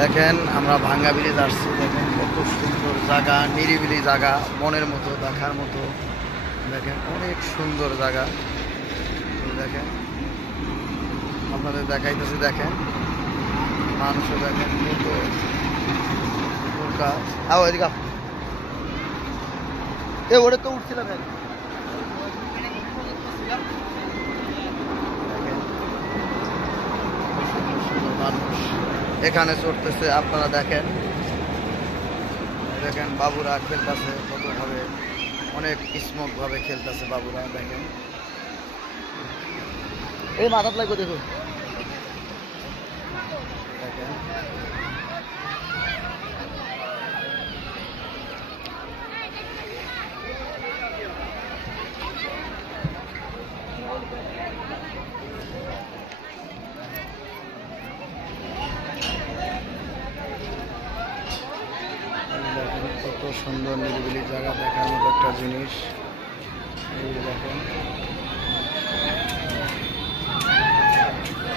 দেখেন, আমরা ভাঙ্গা ব্রিজ আসছি, দেখেন কত সুন্দর জায়গা, নিরিবিলি জায়গা মনের মতো, দেখার মতো। দেখেন অনেক সুন্দর জায়গা। দেখেন, আপনাদের দেখাইতেছি, দেখেন। মানুষও দেখেন কত এদিকে। এ ওটা তো উঠছিলাম এখন। দেখেন, সুন্দর সুন্দর মানুষ এখানে চড়তেছে, আপনারা দেখেন। দেখেন বাবুরা খেলতেছে, কতভাবে অনেক স্মোকভাবে খেলতেছে বাবুরা, দেখেন। এই মাথাত লাগবে দেখুন। দেখেন এই দেখেন কত সুন্দর নিরিবিলি জায়গা দেখার মতো একটা জিনিস। দেখেন।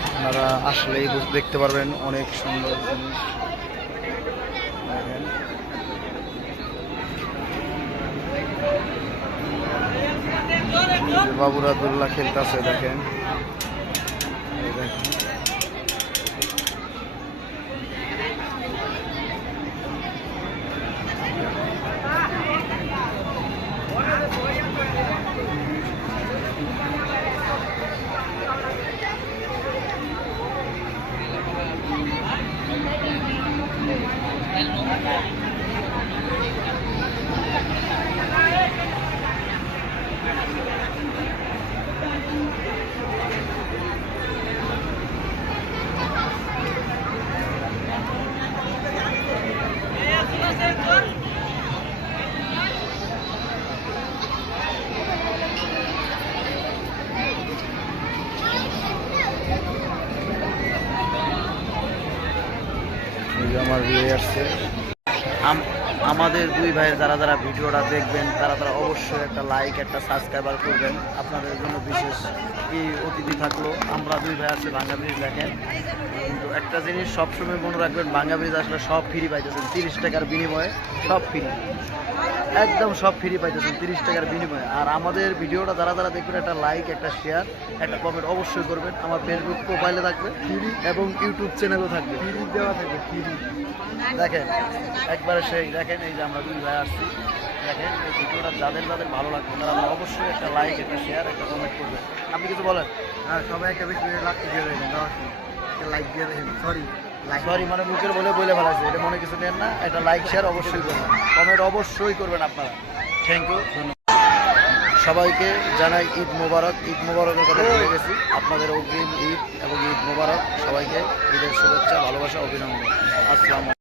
আপনারা আসলেই দেখতে পারবেন অনেক সুন্দর জিনিস। দেখেন। বাবুরা দুল্লা খেলতেছে, দেখেন এই দেখেন এই যে আমার বিয়ে আসছে। আমাদের দুই ভাইয়ের যারা যারা ভিডিওটা দেখবেন তারা তারা অবশ্যই একটা লাইক একটা সাবস্ক্রাইবার করবেন। আপনাদের জন্য বিশেষ কি অতিথি থাকল। আমরা দুই ভাই আছে ভাঙ্গা ব্রিজ দেখেন। কিন্তু একটা জিনিস সবসময় মনে রাখবেন ভাঙ্গা ব্রিজ আসলে সব ফ্রি পাইতেছেন তিরিশ টাকার বিনিময়ে সব ফ্রি একদম সব ফ্রি পাইতেছেন তিরিশ টাকার বিনিময়ে। আর আমাদের ভিডিওটা যারা যারা দেখবেন একটা লাইক একটা শেয়ার একটা কমেন্ট অবশ্যই করবেন। আমার ফেসবুক প্রোফাইলে থাকবে এবং ইউটিউব চ্যানেলও থাকবে। ফ্রি দেওয়া থাকবে ফ্রি দেখেন একবারে সেই দেখেন এই যে আমরা দুই ভাই আসছি। দেখেন এই ভিডিওটা যাদের যাদের ভালো লাগবে তারা তারা অবশ্যই একটা লাইক একটা শেয়ার একটা কমেন্ট করবেন। আপনি কিছু বলেন? হ্যাঁ সবাই একটা বেশি লাখ দিয়ে দেবেন লাইক দিয়ে দেবেন সরি সরি মানে মুখের বলে বলে ফেলাইছে এটা মনে কিছু নেন না একটা লাইক শেয়ার অবশ্যই করবেন। কমেন্ট অবশ্যই করবেন আপনারা। থ্যাংক ইউ সবাইকে জানাই ঈদ মোবারক ঈদ মোবারকের কথা বলে গেছি। আপনাদের অগ্রিম ঈদ এবং ঈদ মোবারক সবাইকে ঈদের শুভেচ্ছা ভালোবাসা অভিনন্দন। আসসালাম